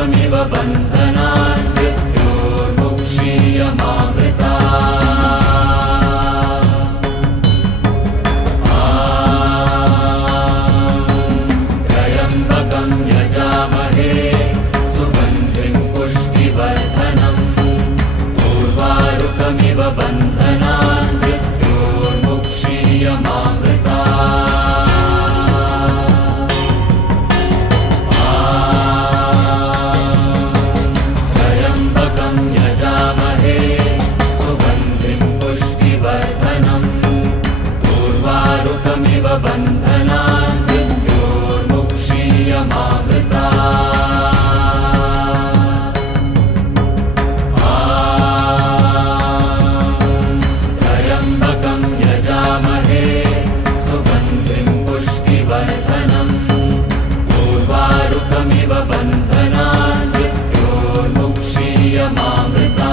उर्वारुकमिव बन्धनान् मृत्योर्मुक्षीयमामृता त्र्यम्बकं यजामहे सुगन्धिं पुष्टिवर्धनम् उर्वारुकमिव बन्धनान् मृत्योर्मुक्षीयमामृता बन्धनान् मृत्योर्मुक्षीयमामृता त्र्यम्बकं यजामहे सुगन्धिं पुष्टिवर्धनम् उर्वारुकमिव बन्धनान् मृत्योर्मुक्षीयमामृता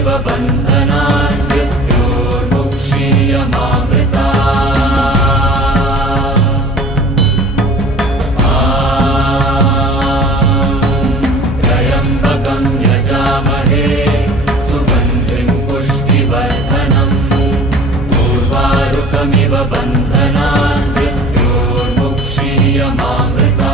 बन्धनान् मृत्योर्मुक्षीयमामृता त्र्यम्बकं यजामहे सुगन्धिं पुष्टिवर्धनम् उर्वारुकमिव बन्धनान् मृत्योर्मुक्षीयमामृता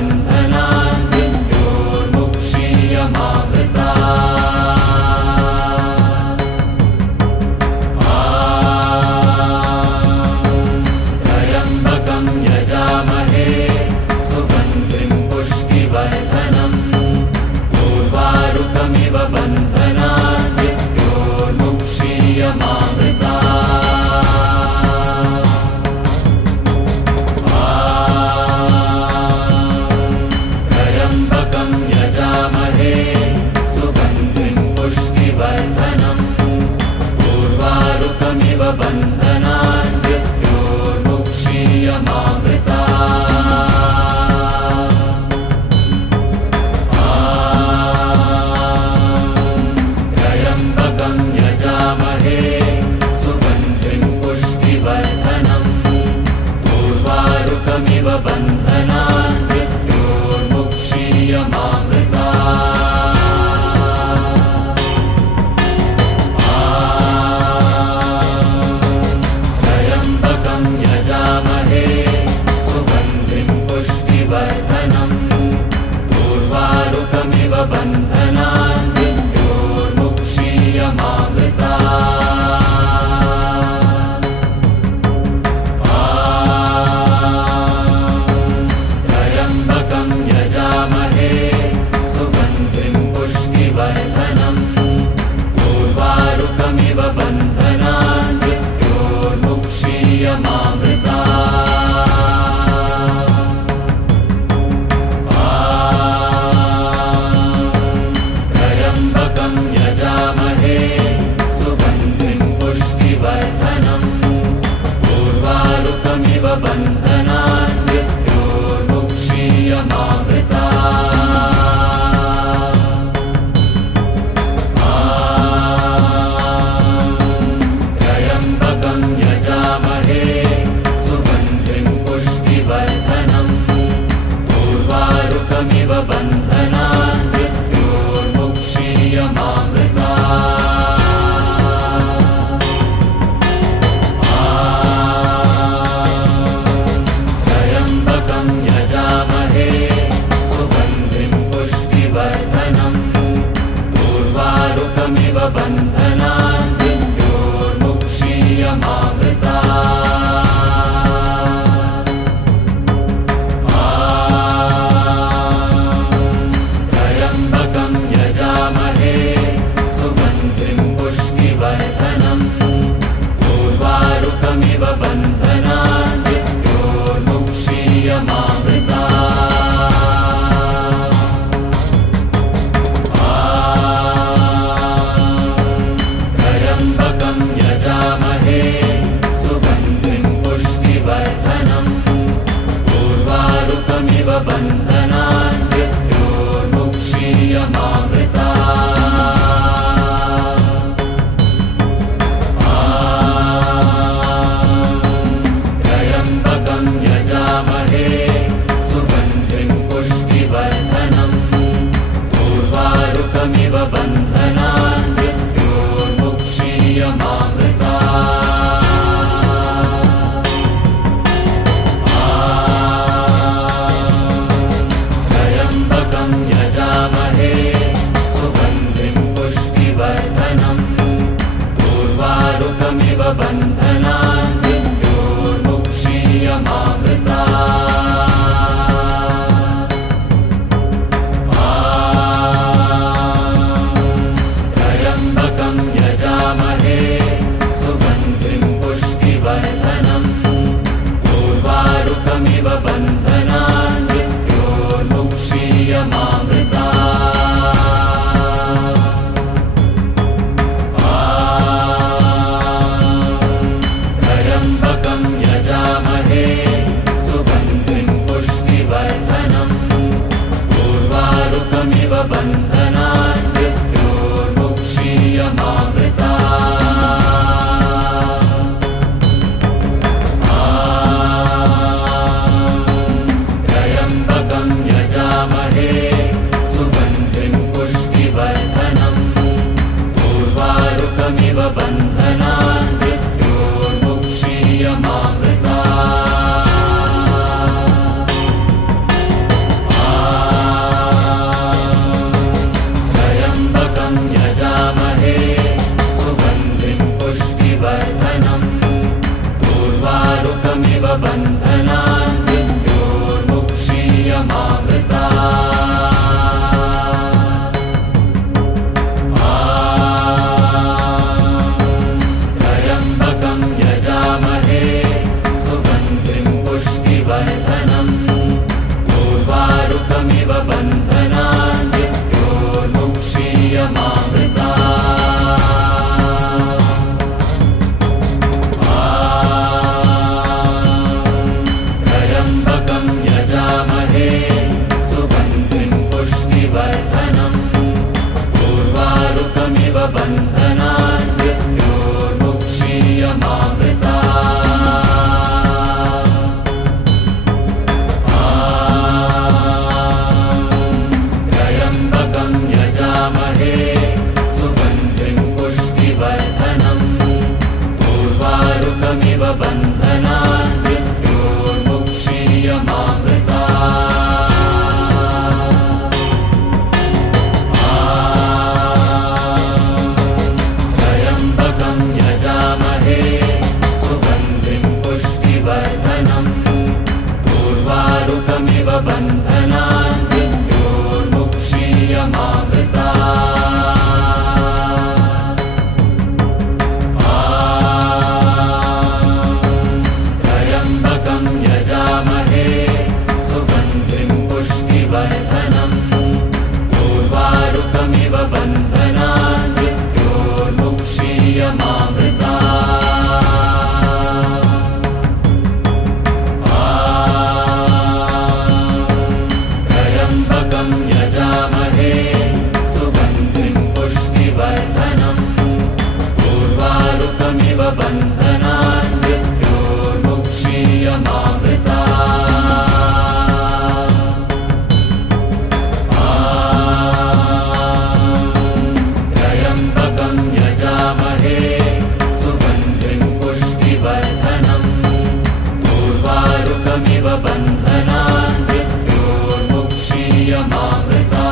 बन्धनान् मृत्योर्मुक्षीयमामृता त्र्यम्बकं यजामहे सुगन्धिं पुष्टिवर्धनम् उर्वारुकमिव बन्धनान् मृत्योर्मुक्षीयमामृता बन्धनान् मृत्योर्मुक्षीयमामृता त्र्यम्बकं यजामहे सुगन्धिं पुष्टिवर्धनम् उर्वारुकमिव बन्धनान् मृत्योर्मुक्षीयमामृता बन्धनान् मृत्योर्मुक्षीयमामृता त्र्यम्बकं यजामहे सुगन्धिं पुष्टिवर्धनम् उर्वारुकमिव बन्धनान् मृत्योर्मुक्षीयमामृता बन्धनान् मृत्योर्मुक्षीयमामृता त्र्यम्बकं यजामहे सुगन्धिं पुष्टिवर्धनम् उर्वारुकमिव बन्धनान् मृत्योर्मुक्षीयमामृता त्र्यम्बकं यजामहे सुगन्धिं पुष्टिवर्धनम् उर्वारुकमिव बन्धनान् मृत्योर्मुक्षीयमामृता त्र्यम्बकं यजामहे सुगन्धिं पुष्टिवर्धनम् उर्वारुकमिव बन्धनान् मृत्योर्मुक्षीयमामृता त्र्यम्बकं यजामहे सुगन्धिं पुष्टिवर्धनम् उर्वारुकमिव बन्धनान् मृत्योर्मुक्षीयमामृता त्र्यम्बकं यजामहे सुगन्धिं पुष्टिवर्धनम् उर्वारुकमिव बन्धनान् मृत्योर्मुक्षीयमामृता त्र्यम्बकं यजामहे सुगन्धिं पुष्टिवर्धनम् उर्वारुकमिव बन्धनान् मृत्योर्मुक्षीयमामृता त्र्यम्बकं यजामहे सुगन्धिं पुष्टिवर्धनम् उर्वारुकमिव बन्धनान् मृत्योर्मुक्षीयमामृता त्र्यम्बकं यजामहे सुगन्धिं पुष्टिवर्धनम् उर्वारुकमिव बन्धनान् मृत्योर्मुक्षीयमामृता त्र्यम्बकं यजामहे सुगन्धिं पुष्टिवर्धनम् उर्वारुकमिव बन्धनान् मृत्योर्मुक्षीयमामृता त्र्यम्बकं यजामहे सुगन्धिं पुष्टिवर्धनम् उर्वारुकमिव बन्धनान् मृत्योर्मुक्षीयमामृता त्र्यम्बकं यजामहे सुगन्धिं पुष्टिवर्धनम् उर्वारुकमिव बन्धनान् मृत्योर्मुक्षीयमामृता त्र्यम्बकं यजामहे सुगन्धिं पुष्टिवर्धनम् उर्वारुकमिव बन्धनान् मृत्योर्मुक्षीयमामृता त्र्यम्बकं यजामहे सुगन्धिं पुष्टिवर्धनम् उर्वारुकमिव बन्धनान् मृत्योर्मुक्षीयमामृता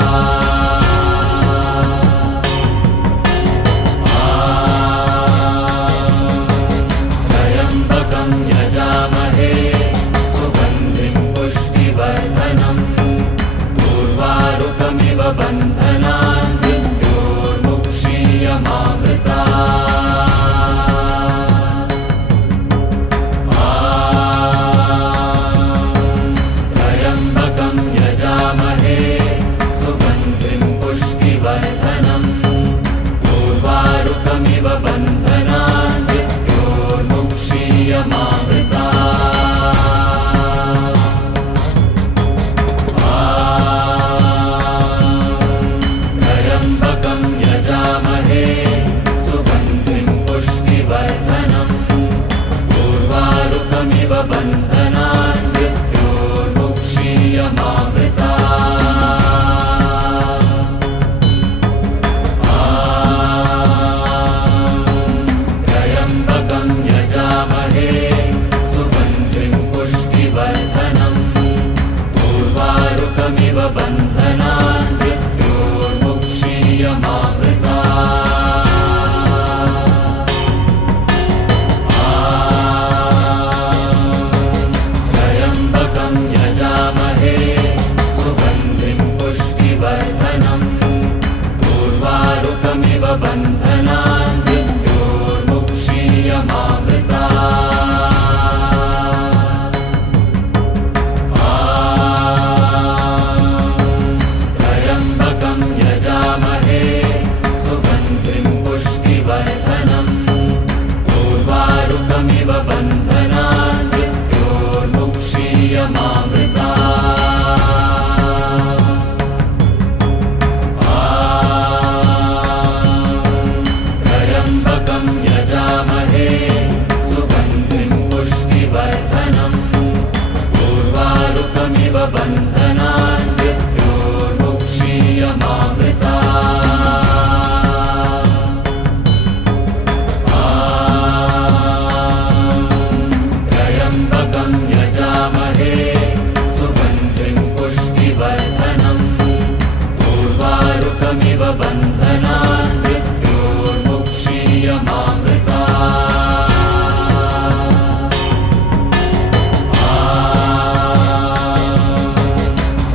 त्र्यम्बकं यजामहे सुगन्धिं पुष्टिवर्धनम् उर्वारुकमिव बन्धनान् मृत्योर्मुक्षीयमामृता त्र्यम्बकं यजामहे सुगन्धिं पुष्टिवर्धनम् उर्वारुकमिव बन्धनान् मृत्योर्मुक्षीयमामृता बन्धनान् मृत्योर्मुक्षीयमामृतात् त्र्यम्बकं यजामहे सुगन्धिं पुष्टिवर्धनम् उर्वारुकमिव बन्धनान् त्र्यम्बकं यजामहे सुगन्धिं पुष्टिवर्धनम् उर्वारुकमिव बन्धनान् त्र्यम्बकं यजामहे सुगन्धिं पुष्टिवर्धनम् उर्वारुकमिव बन्धनान् त्र्यम्बकं यजामहे सुगन्धिं पुष्टिवर्धनम् उर्वारुकमिव बन्धनान्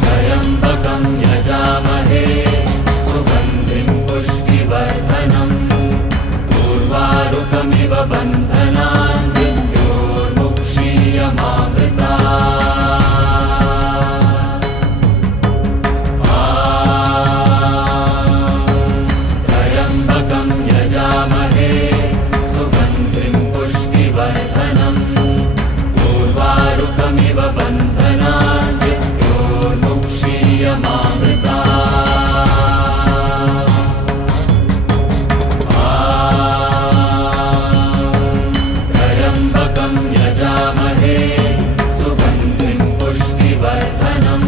त्र्यम्बकं यजामहे सुगन्धिं पुष्टिवर्धनम् उर्वारुकमिव बन्धनान् त्र्यम्बकं यजामहे सुगन्धिं पुष्टिवर्धनम् उर्वारुकमिव बन्धनान् त्र्यम्बकं यजामहे सुगन्धिं पुष्टिवर्धनम्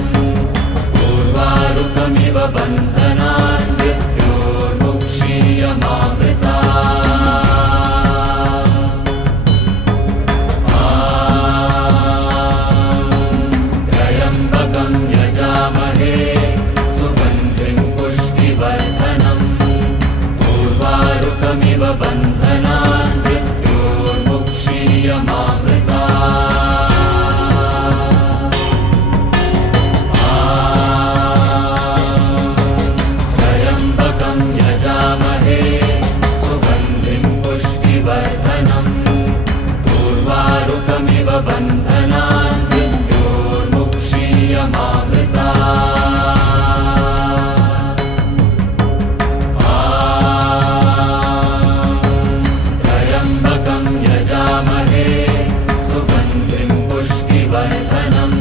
उर्वारुकमिव बन्धनान् त्र्यम्बकं यजामहे सुगन्धिं पुष्टिवर्धनम् उर्वारुकमिव बन्धनान् त्र्यम्बकं यजामहे सुगन्धिं पुष्टिवर्धनम् उर्वारुकमिव बन्धनान् त्र्यम्बकं यजामहे सुगन्धिं पुष्टिवर्धनम्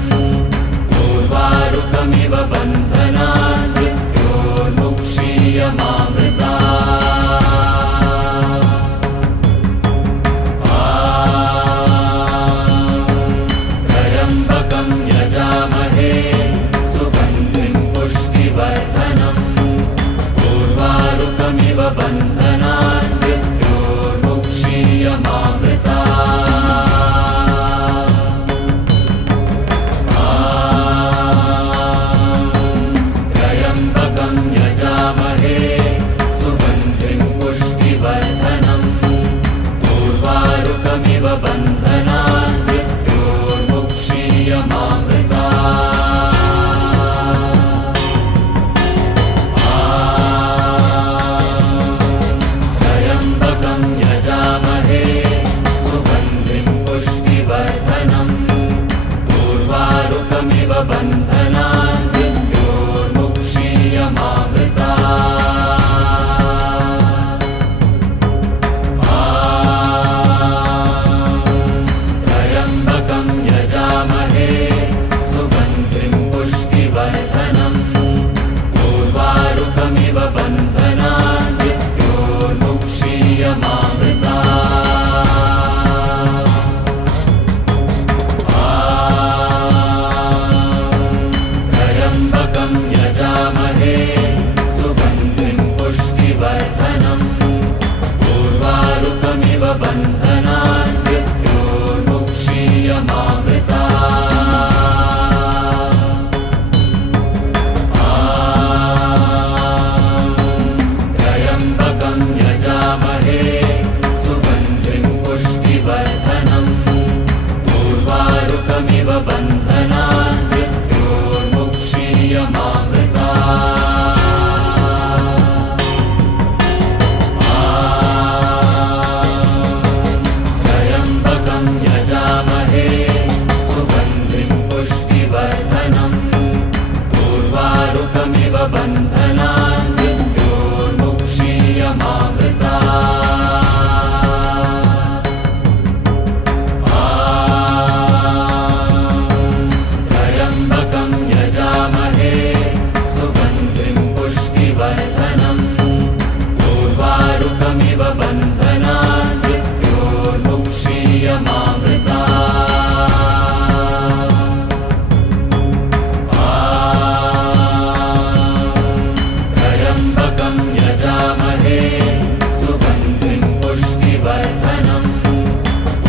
उर्वारुकमिव बन्धनान् त्र्यम्बकं यजामहे सुगन्धिं पुष्टिवर्धनम् उर्वारुकमिव बन्धनान् त्र्यम्बकं यजामहे सुगन्धिं पुष्टिवर्धनम् उर्वारुकमिव बन्धनान् त्र्यम्बकं यजामहे सुगन्धिं पुष्टिवर्धनम् उर्वारुकमिव बन्धनान् त्र्यम्बकं यजामहे सुगन्धिं पुष्टिवर्धनम् उर्वारुकमिव बन्धनान् त्र्यम्बकं यजामहे सुगन्धिं पुष्टिवर्धनम् उर्वारुकमिव बन्धनान् त्र्यम्बकं उर्वारुकमिव बन्धनान् मृत्योर्मुक्षीयमामृता त्र्यम्बकं यजामहे सुगन्धिं पुष्टिवर्धनम् उर्वारुकमिव बन्धनान् मृत्योर्मुक्षीयमामृता त्र्यम्बकं यजामहे सुगन्धिं पुष्टिवर्धनम्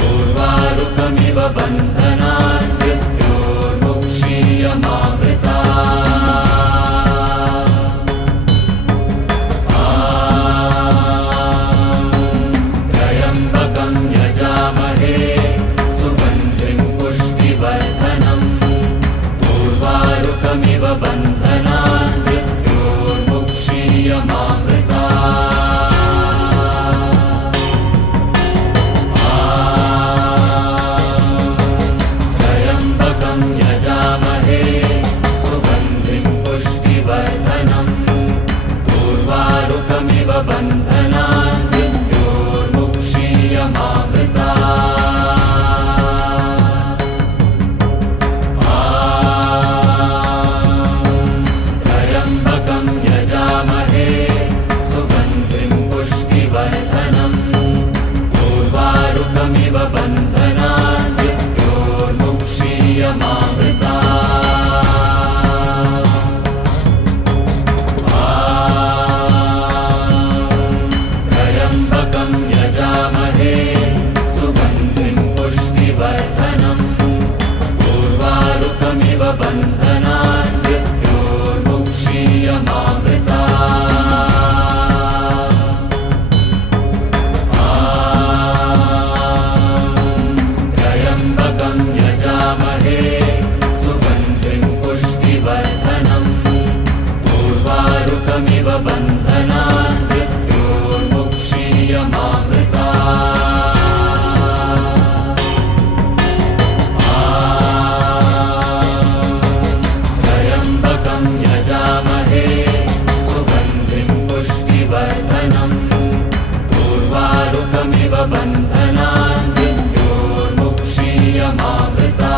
उर्वारुकमिव बन्धनान् मृत्योर्मुक्षीयमामृता त्र्यम्बकं यजामहे सुगन्धिं पुष्टिवर्धनम् उर्वारुकमिव बन्धनान् मृत्योर्मुक्षीयमामृता त्र्यम्बकं यजामहे सुगन्धिं पुष्टिवर्धनम् उर्वारुकमिव बन्धनान् मृत्योर्मुक्षीयमामृता त्र्यम्बकं यजामहे सुगन्धिं पुष्टिवर्धनम् उर्वारुकमिव बन्धनान् मृत्योर्मुक्षीयमामृता त्र्यम्बकं यजामहे सुगन्धिं पुष्टिवर्धनम् उर्वारुकमिव बन्धनान् मृत्योर्मुक्षीयमामृता त्र्यम्बकं यजामहे सुगन्धिं पुष्टिवर्धनम् उर्वारुकमिव बन्धनान् मृत्योर्मुक्षीयमामृता त्र्यम्बकं यजामहे सुगन्धिं पुष्टिवर्धनम् उर्वारुकमिव बन्धनान् मृत्योर्मुक्षीयमामृता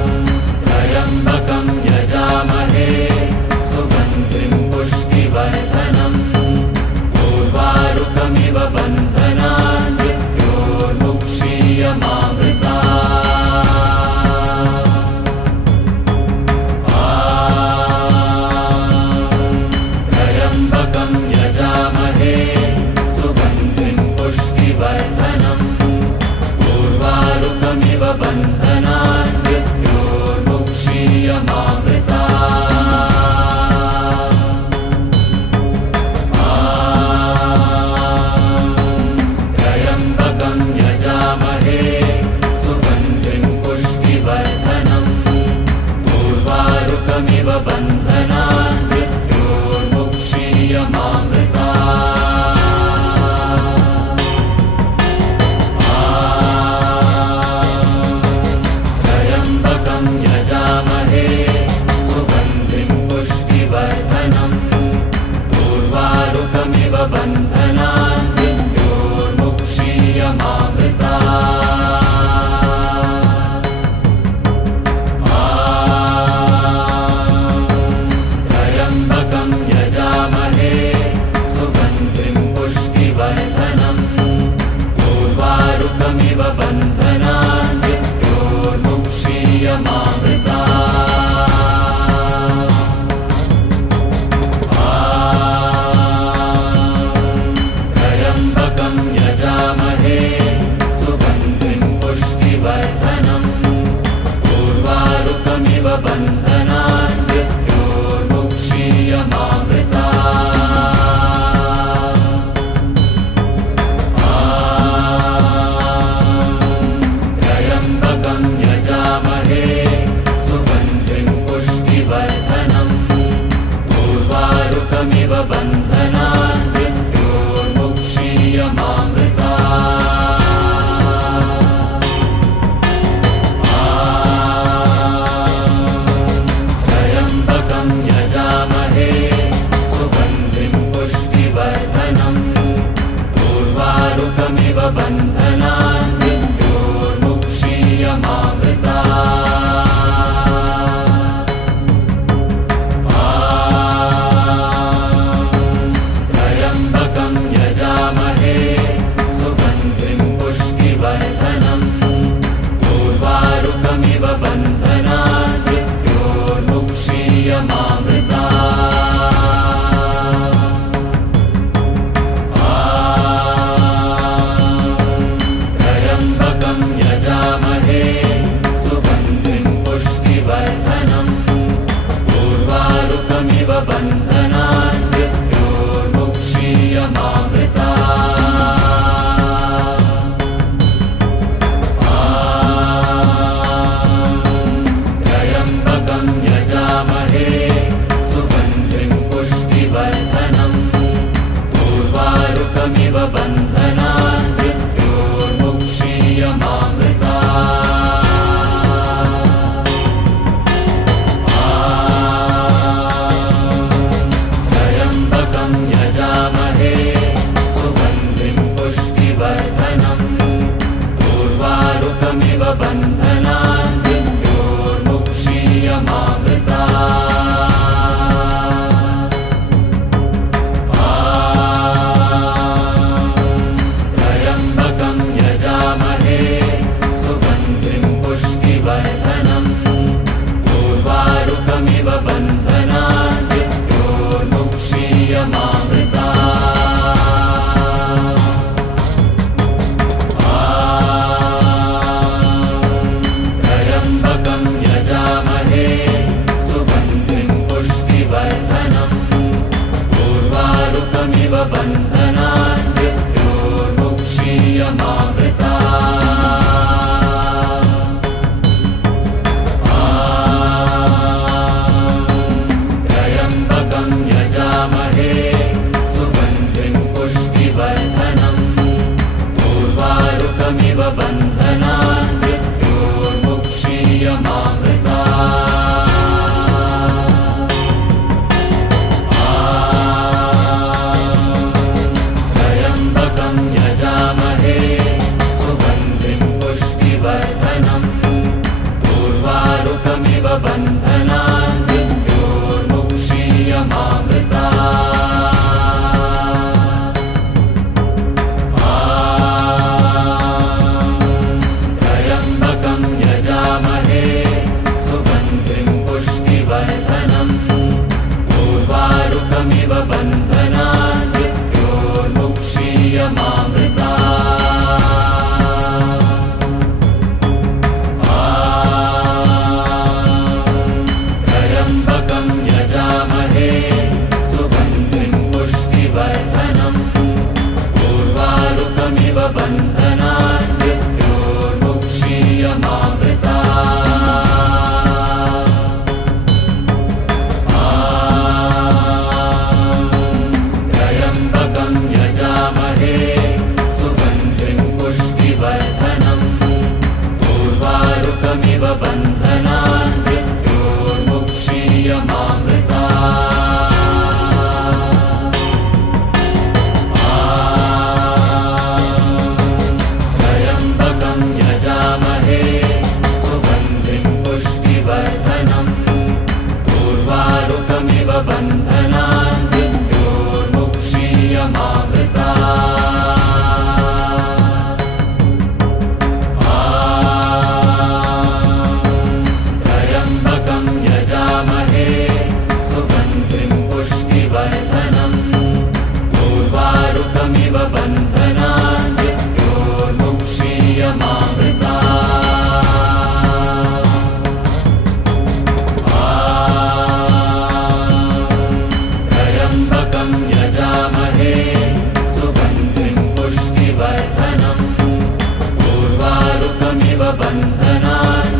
त्र्यम्बकं यजामहे सुगन्धिं पुष्टिवर्धनम् उर्वारुकमिव बन्धनान् मृत्योर्मुक्षीयमामृता त्र्यम्बकं यजामहे सुगन्धिं पुष्टिवर्धनम् उर्वारुकमिव बन्धनान् मृत्योर्मुक्षीयमामृता त्र्यम्बकं यजामहे सुगन्धिं पुष्टिवर्धनम् उर्वारुकमिव बन्धनान् मृत्योर्मुक्षीयमामृता त्र्यम्बकं यजामहे सुगन्धिं पुष्टिवर्धनम् उर्वारुकमिव बन्धनान् मृत्योर्मुक्षीयमामृता त्र्यम्बकं यजामहे सुगन्धिं पुष्टिवर्धनम् उर्वारुकमिव बन्धनान् मृत्योर्मुक्षीयमामृता त्र्यम्बकं यजामहे सुगन्धिं पुष्टिवर्धनम् उर्वारुकमिव बन्धनान् मृत्योर्मुक्षीयमामृता त्र्यम्बकं यजामहे सुगन्धिं पुष्टिवर्धनम् उर्वारुकमिव बन्धनान् मृत्योर्मुक्षीयमामृता बन्धनान् मृत्योर्मुक्षीयमामृतात् त्र्यम्बकं यजामहे सुगन्धिं पुष्टिवर्धनम् उर्वारुकमिव बन्धनान् त्र्यम्बकं यजामहे सुगन्धिं पुष्टिवर्धनम् उर्वारुकमिव बन्धनान् त्र्यम्बकं यजामहे सुगन्धिं पुष्टिवर्धनम् उर्वारुकमिव बन्धनान् त्र्यम्बकं यजामहे सुगन्धिं पुष्टिवर्धनम् उर्वारुकमिव बन्धनान् त्र्यम्बकं यजामहे सुगन्धिं पुष्टिवर्धनम् उर्वारुकमिव बन्धनान् त्र्यम्बकं यजामहे सुगन्धिं पुष्टिवर्धनम् उर्वारुकमिव बन्धनान् त्र्यम्बकं यजामहे सुगन्धिं पुष्टिवर्धनम् उर्वारुकमिव बन्धनान् त्र्यम्बकं यजामहे सुगन्धिं पुष्टिवर्धनम् उर्वारुकमिव बन्धनान् त्र्यम्बकं यजामहे सुगन्धिं पुष्टिवर्धनम् उर्वारुकमिव बन्धनान् त्र्यम्बकं यजामहे सुगन्धिं पुष्टिवर्धनम् उर्वारुकमिव बन्धनान्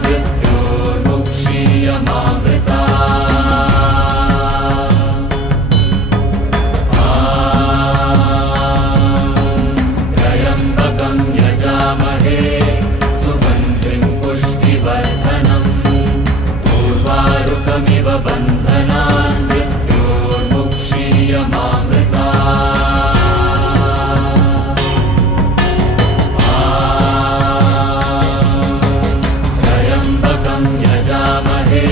त्र्यम्बकं यजामहे सुगन्धिं पुष्टिवर्धनम् उर्वारुकमिव बन्धनान् त्र्यम्बकं यजामहे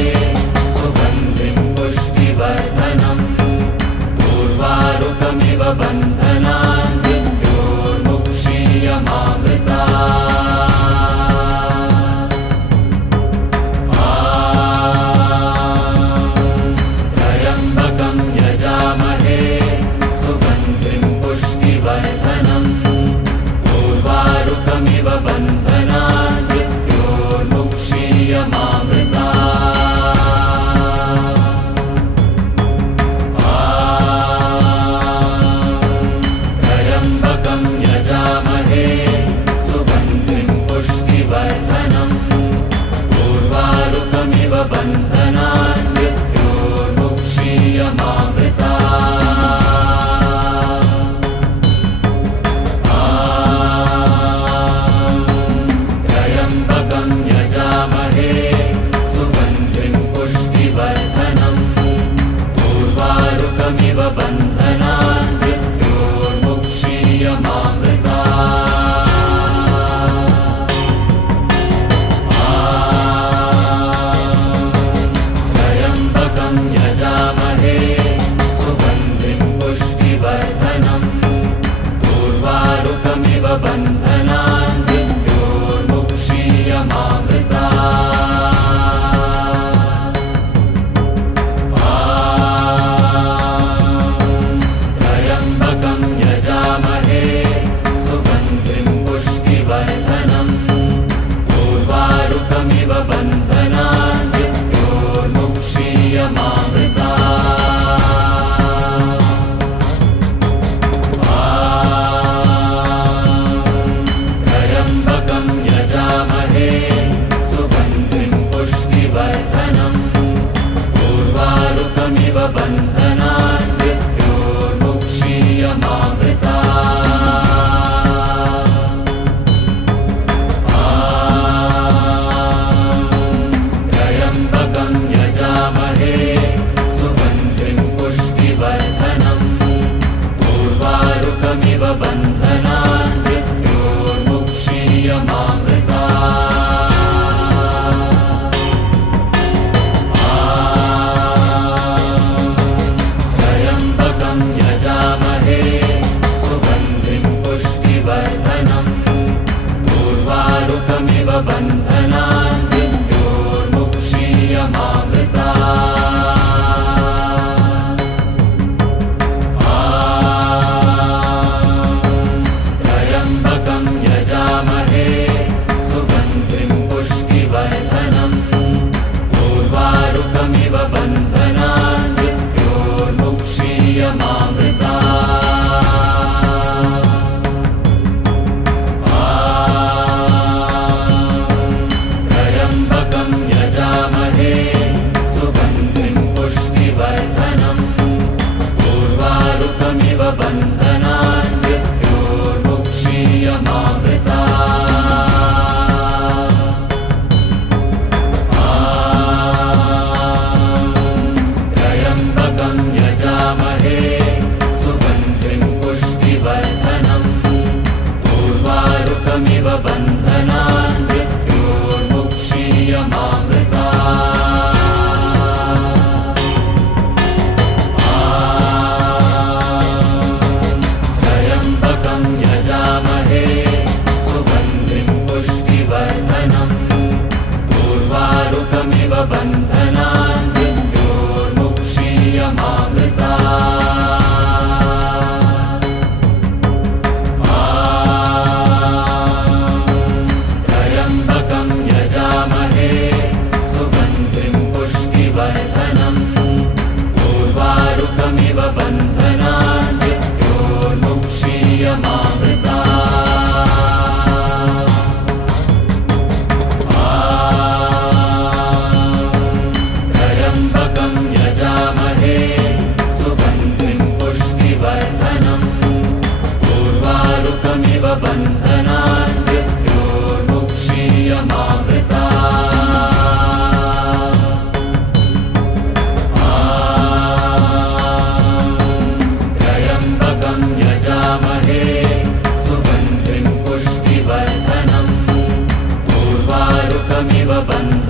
बन्धनान् मृत्योर्मुक्षीयमामृतात् त्र्यम्बकं यजामहे सुगन्धिं पुष्टिवर्धनम् उर्वारुकमिव बन्धनान् मृत्योर्मुक्षीयमामृतात् त्र्यम्बकं यजामहे सुगन्धिं पुष्टिवर्धनम् उर्वारुकमिव बन्धनान् त्र्यम्बकं यजामहे सुगन्धिं पुष्टिवर्धनम् उर्वारुकमिव बन्धनान्